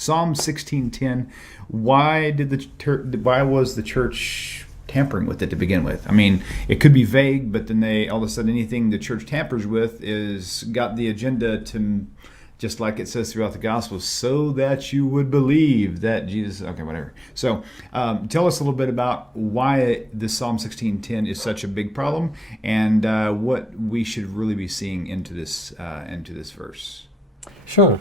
Psalm 16:10. Why was the church tampering with it to begin with? I mean, it could be vague, but then all of a sudden anything the church tampers with is got the agenda to, just like it says throughout the Gospels, so that you would believe that Jesus. Okay, whatever. So, tell us a little bit about why this Psalm 16:10 is such a big problem, and what we should really be seeing into this verse. Sure.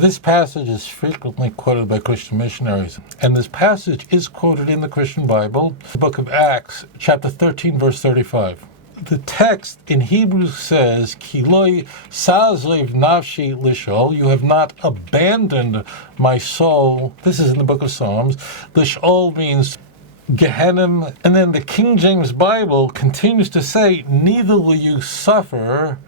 This passage is frequently quoted by Christian missionaries, and this passage is quoted in the Christian Bible, the book of Acts, chapter 13, verse 35. The text in Hebrew says, Ki lo sa'azev nafshi lishol, you have not abandoned my soul. This is in the book of Psalms. Lishol means Gehenna, and then the King James Bible continues to say, neither will you suffer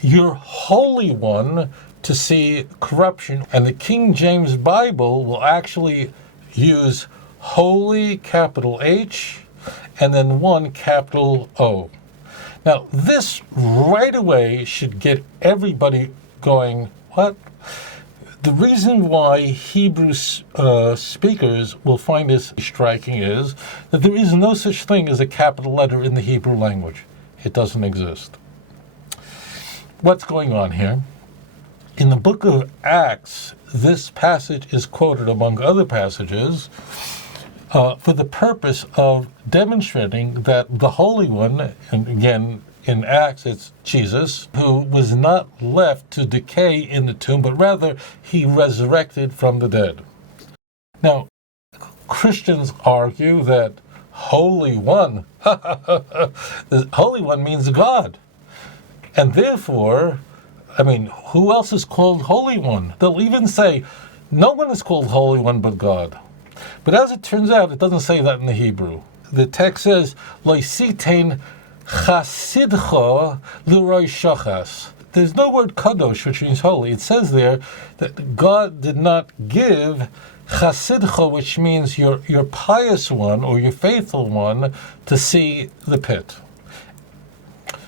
your Holy One to see corruption. And the King James Bible will actually use holy, capital H, and then one, capital O. Now, this right away should get everybody going, what? The reason why Hebrew speakers will find this striking is that there is no such thing as a capital letter in the Hebrew language. It doesn't exist. What's going on here? In the book of Acts, this passage is quoted among other passages for the purpose of demonstrating that the Holy One, and again in Acts it's Jesus, who was not left to decay in the tomb, but rather he resurrected from the dead. Now, Christians argue that Holy One, the Holy One means God. And therefore, I mean, who else is called Holy One? They'll even say, no one is called Holy One but God. But as it turns out, it doesn't say that in the Hebrew. The text says, Lo sitein chasidcha l'roi shachas. There's no word kadosh, which means holy. It says there that God did not give chasidcha, which means your pious one or your faithful one, to see the pit.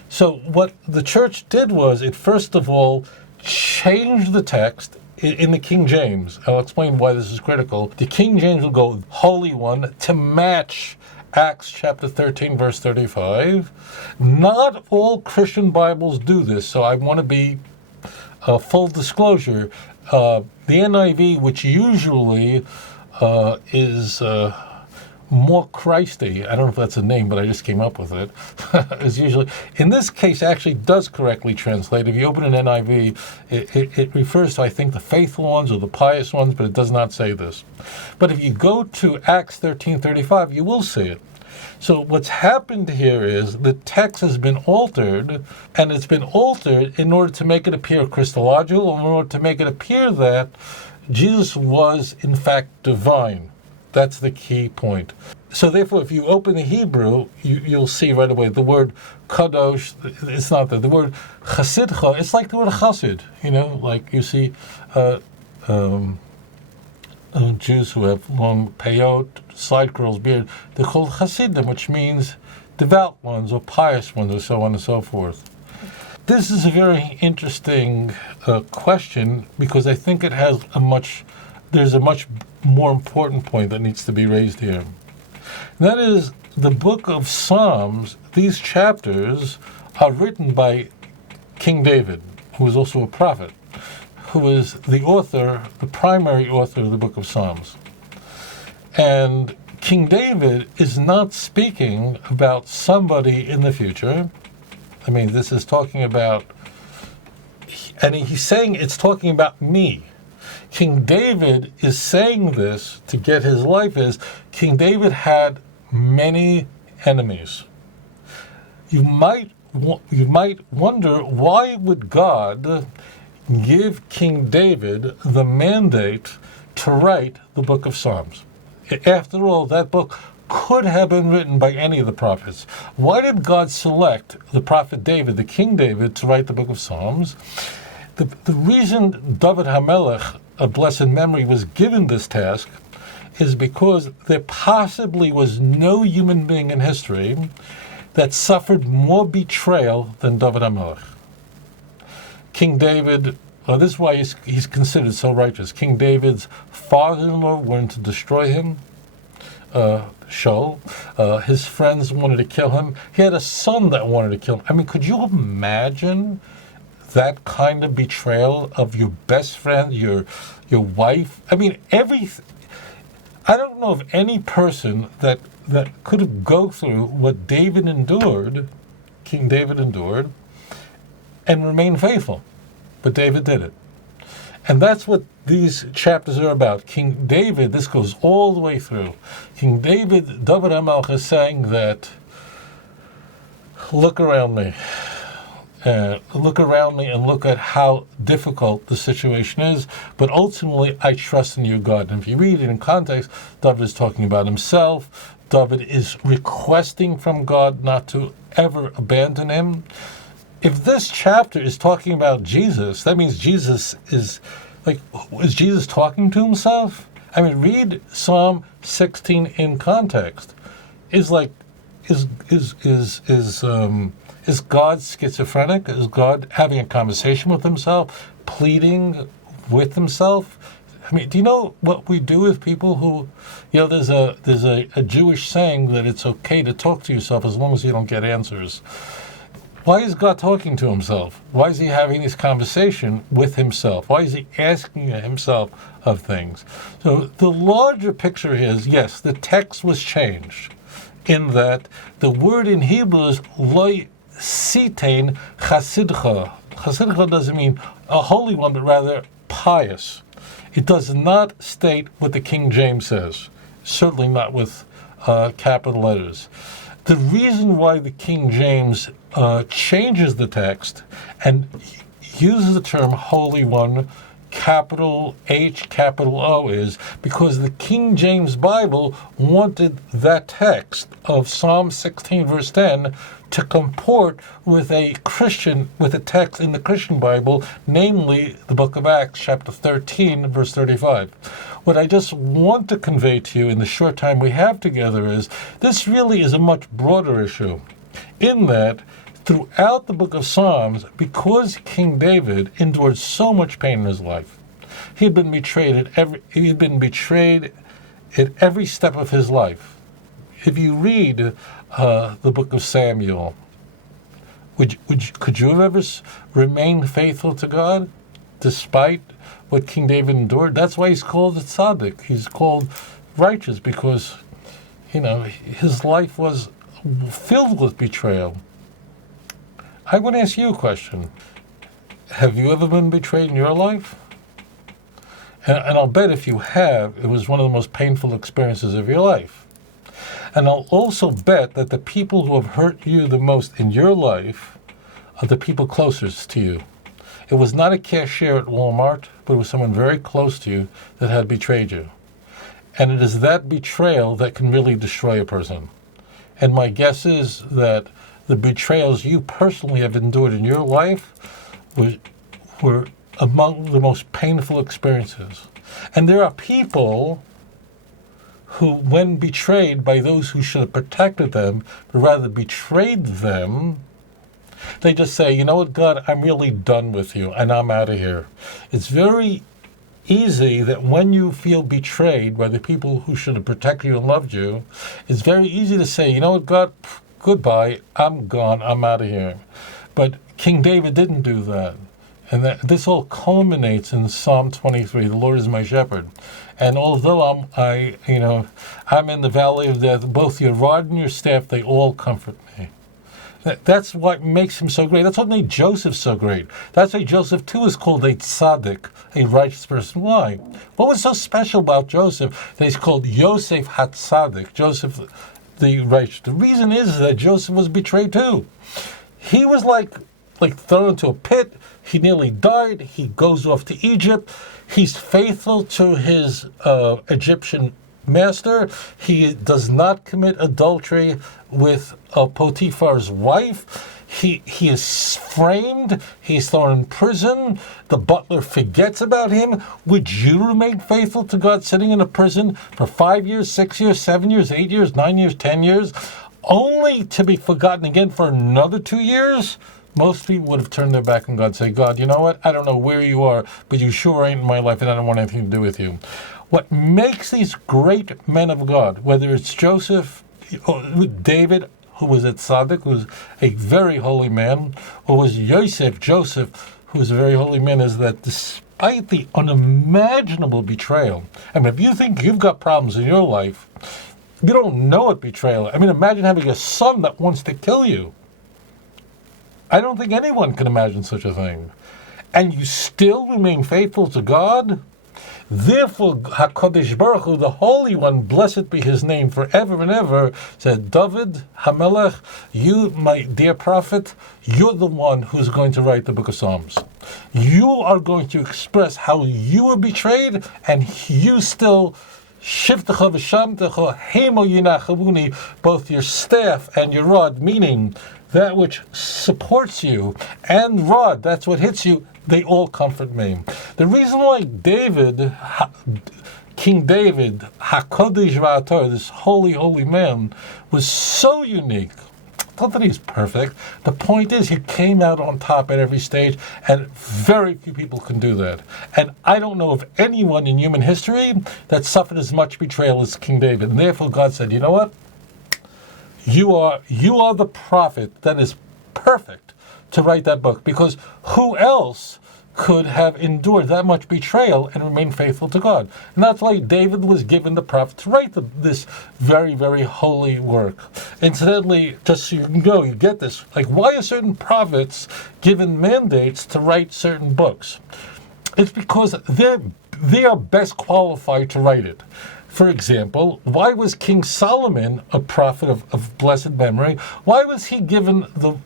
So what the church did was it first of all changed the text in the King James. I'll explain why this is critical. The King James will go Holy One to match Acts chapter 13, verse 35. Not all Christian Bibles do this, so I want to be full disclosure. The NIV, which usually is more Christy, I don't know if that's a name, but I just came up with it, is usually, in this case, actually does correctly translate. If you open an NIV, it refers to, I think, the faithful ones or the pious ones, but it does not say this. But if you go to Acts 13:35, you will see it. So what's happened here is the text has been altered, and it's been altered in order to make it appear Christological, in order to make it appear that Jesus was, in fact, divine. That's the key point. So therefore, if you open the Hebrew, you'll see right away the word kadosh, it's not there. The word chasidcha, it's like the word chassid, like you see Jews who have long peyot, side curls, beard, they're called chasidim, which means devout ones or pious ones or so on and so forth. This is a very interesting question because I think it has there's a much more important point that needs to be raised here. And that is the book of Psalms. These chapters are written by King David, who was also a prophet, who was the primary author of the book of Psalms. And King David is not speaking about somebody in the future. I mean, this is talking about, and he's saying it's talking about me. King David is saying this to get his life is, King David had many enemies. You might wonder, why would God give King David the mandate to write the book of Psalms? After all, that book could have been written by any of the prophets. Why did God select the prophet David, the King David, to write the book of Psalms? The reason David HaMelech, a blessed memory, was given this task is because there possibly was no human being in history that suffered more betrayal than David HaMelech. King David This is why he's considered so righteous. King David's father-in-law wanted to destroy him, Shaul. His friends wanted to kill him. He had a son that wanted to kill him. I mean, could you imagine that kind of betrayal of your best friend, your wife? I mean, I don't know of any person that could have go through what David endured, King David endured, and remain faithful. But David did it. And that's what these chapters are about. King David, this goes all the way through. King David HaMelech is saying that, look around me. Look around me and look at how difficult the situation is. But ultimately, I trust in you, God. And if you read it in context, David is talking about himself. David is requesting from God not to ever abandon him. If this chapter is talking about Jesus, that means Jesus is Jesus talking to himself? I mean, read Psalm 16 in context. Is God schizophrenic? Is God having a conversation with himself, pleading with himself? I mean, do you know what we do with people who, there's a Jewish saying that it's okay to talk to yourself as long as you don't get answers. Why is God talking to himself? Why is he having this conversation with himself? Why is he asking himself of things? So the larger picture is, yes, the text was changed in that the word in Hebrew is loy sitein chasidcha. Chasidcha doesn't mean a holy one, but rather pious. It does not state what the King James says, certainly not with capital letters. The reason why the King James changes the text and uses the term Holy One, capital H, capital O, is because the King James Bible wanted that text of Psalm 16, verse 10, to comport with a text in the Christian Bible, namely the book of Acts, chapter 13, verse 35. What I just want to convey to you in the short time we have together is this really is a much broader issue, in that throughout the book of Psalms, because King David endured so much pain in his life, he had been betrayed at every step of his life. If you read the book of Samuel, could you have ever remained faithful to God despite what King David endured? That's why he's called a tzaddik. He's called righteous because, his life was filled with betrayal. I want to ask you a question. Have you ever been betrayed in your life? And I'll bet if you have, it was one of the most painful experiences of your life. And I'll also bet that the people who have hurt you the most in your life are the people closest to you. It was not a cashier at Walmart, but it was someone very close to you that had betrayed you. And it is that betrayal that can really destroy a person. And my guess is that the betrayals you personally have endured in your life were among the most painful experiences. And there are people who, when betrayed by those who should have protected them, but rather betrayed them, they just say, you know what, God, I'm really done with you, and I'm out of here. It's very easy that when you feel betrayed by the people who should have protected you and loved you, it's very easy to say, you know what, God, goodbye, I'm gone, I'm out of here. But King David didn't do that. And this all culminates in Psalm 23, the Lord is my shepherd. And although I'm in the valley of death, both your rod and your staff, they all comfort me. That's what makes him so great. That's what made Joseph so great. That's why Joseph too is called a tzaddik, a righteous person. Why? What was so special about Joseph that he's called Yosef HaTzadik, Joseph the righteous? The reason is that Joseph was betrayed too. He was like thrown into a pit. He nearly died. He goes off to Egypt. He's faithful to his Egyptian master. He does not commit adultery with Potiphar's wife. He is framed. He's thrown in prison. The butler forgets about him. Would you remain faithful to God sitting in a prison for 5 years, 6 years, 7 years, 8 years, 9 years, 10 years, only to be forgotten again for another 2 years? Most people would have turned their back on God and say, God, you know what? I don't know where you are, but you sure ain't in my life, and I don't want anything to do with you. What makes these great men of God, whether it's Joseph, David, who was a tzaddik, who was a very holy man, or was Joseph, who was a very holy man, is that despite the unimaginable betrayal, I mean, if you think you've got problems in your life, you don't know what betrayal. I mean, imagine having a son that wants to kill you. I don't think anyone can imagine such a thing. And you still remain faithful to God? Therefore, HaKadosh Baruch Hu, the Holy One, blessed be His name forever and ever, said, David HaMelech, you, my dear prophet, you're the one who's going to write the book of Psalms. You are going to express how you were betrayed, and you still, both your staff and your rod, meaning that which supports you, and rod, that's what hits you, they all comfort me. The reason why King David, HaKadosh V'ator, this holy man, was so unique, not that he's perfect, the point is he came out on top at every stage, and very few people can do that. And I don't know of anyone in human history that suffered as much betrayal as King David. And therefore God said, you know what? You are the prophet that is perfect to write that book, because who else could have endured that much betrayal and remain faithful to God? And that's why David was given the prophet to write this very, very holy work. Incidentally, just so you can go, you get this, like, why are certain prophets given mandates to write certain books? It's because they are best qualified to write it. For example, why was King Solomon a prophet of blessed memory? Why was he given the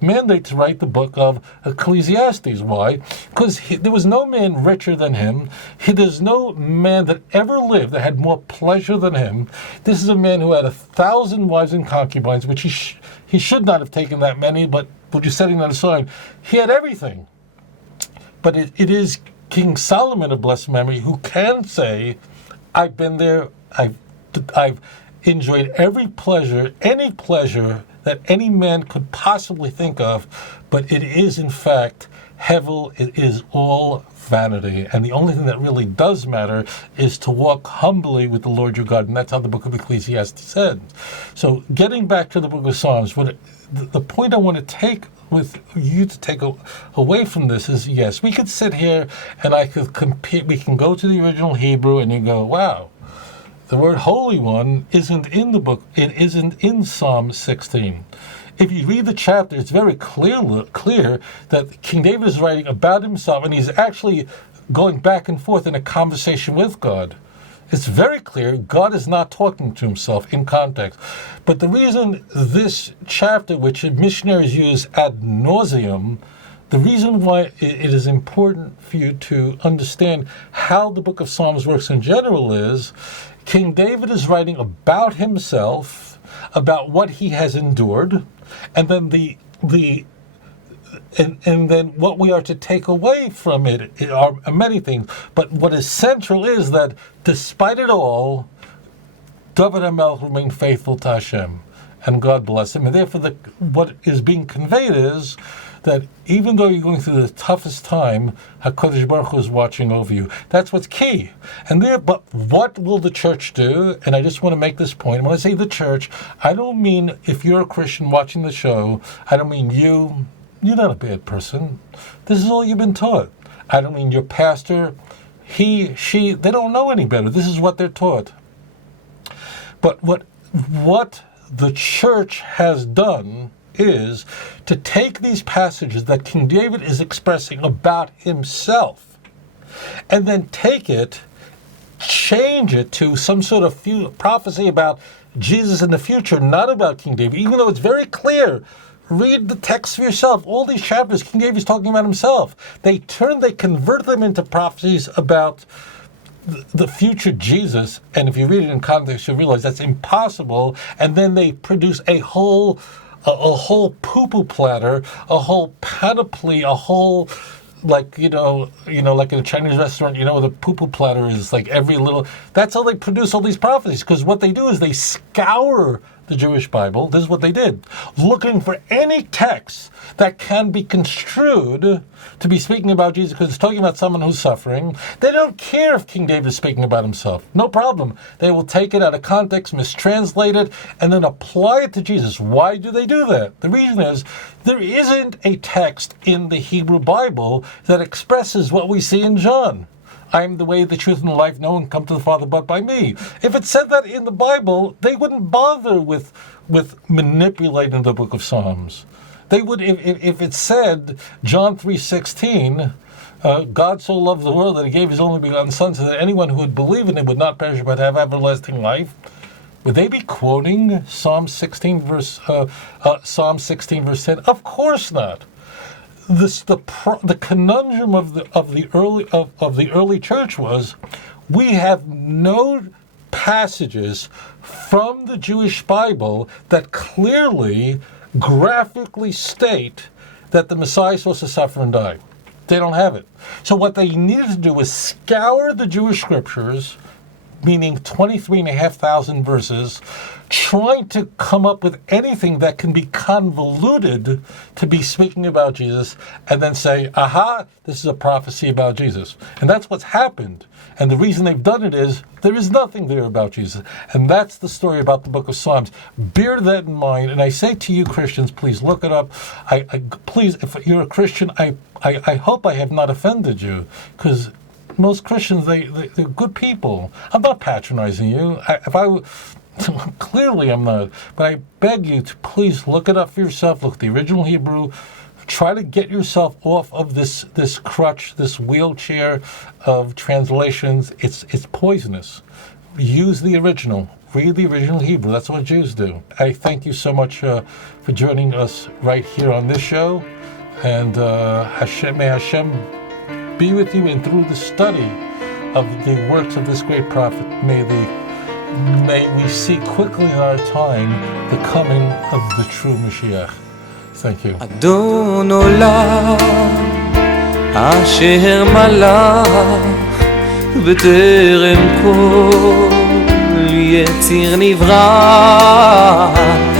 mandate to write the book of Ecclesiastes? Why? Because there was no man richer than him. There's no man that ever lived that had more pleasure than him. This is a man who had 1,000 wives and concubines, which he should not have taken that many, but we're just setting that aside. He had everything. But it is King Solomon of blessed memory who can say, I've been there, I've enjoyed every pleasure, any pleasure that any man could possibly think of, but it is in fact hevel, it is all vanity. And the only thing that really does matter is to walk humbly with the Lord your God, and that's how the book of Ecclesiastes ends. So getting back to the book of Psalms, the point I want to take with you to take away from this is, yes, we could sit here and I could compare, we can go to the original Hebrew and you go, wow, the word Holy One isn't in the book, it isn't in Psalm 16. If you read the chapter, it's very clear that King David is writing about himself, and he's actually going back and forth in a conversation with God. It's very clear God is not talking to himself in context. But the reason this chapter, which missionaries use ad nauseum, the reason why it is important for you to understand how the book of Psalms works in general is King David is writing about himself, about what he has endured, and then and then what we are to take away from it are many things. But what is central is that despite it all, David HaMelech remained faithful to Hashem, and God bless him. And therefore, what is being conveyed is that even though you're going through the toughest time, HaKadosh Baruch Hu is watching over you. That's what's key. But what will the church do? And I just want to make this point. When I say the church, I don't mean if you're a Christian watching the show, I don't mean you're not a bad person. This is all you've been taught. I don't mean your pastor, he, she, they don't know any better. This is what they're taught. But what the church has done is to take these passages that King David is expressing about himself and then take it, change it to some sort of prophecy about Jesus in the future, not about King David, even though it's very clear. Read the text for yourself. All these chapters, King David is talking about himself. They convert them into prophecies about the future Jesus, and if you read it in context, you'll realize that's impossible, and then they produce a whole poo-poo platter, a whole panoply, a whole, like, you know, like in a Chinese restaurant, the poo-poo platter is like every little, that's how they produce all these prophecies, because what they do is they scour the Jewish Bible, this is what they did. Looking for any text that can be construed to be speaking about Jesus, because it's talking about someone who's suffering. They don't care if King David is speaking about himself. No problem. They will take it out of context, mistranslate it, and then apply it to Jesus. Why do they do that? The reason is there isn't a text in the Hebrew Bible that expresses what we see in John. I am the way, the truth, and the life. No one come to the Father but by me. If it said that in the Bible, they wouldn't bother with manipulating the book of Psalms. They would, if it said, John 3:16, God so loved the world that he gave his only begotten Son so that anyone who would believe in him would not perish but have everlasting life, would they be quoting Psalm 16 verse 10? Of course not. The conundrum of the early church was, we have no passages from the Jewish Bible that clearly, graphically state that the Messiah is supposed to suffer and die. They don't have it. So what they needed to do was scour the Jewish scriptures, meaning 23,500 verses, trying to come up with anything that can be convoluted to be speaking about Jesus, and then say, aha, this is a prophecy about Jesus. And that's what's happened. And the reason they've done it is there is nothing there about Jesus. And that's the story about the book of Psalms. Bear that in mind. And I say to you Christians, please look it up. Please, if you're a Christian, I hope I have not offended you, because most Christians, they're good people. I'm not patronizing you. Clearly I'm not. But I beg you to please look it up for yourself. Look at the original Hebrew. Try to get yourself off of this crutch, this wheelchair of translations. It's poisonous. Use the original. Read the original Hebrew. That's what Jews do. I thank you so much for joining us right here on this show. And may Hashem be with you, and through the study of the works of this great prophet, may we see quickly in our time the coming of the true Mashiach. Thank you. אדון עולם אשר מלך בטרם כל יציר נברא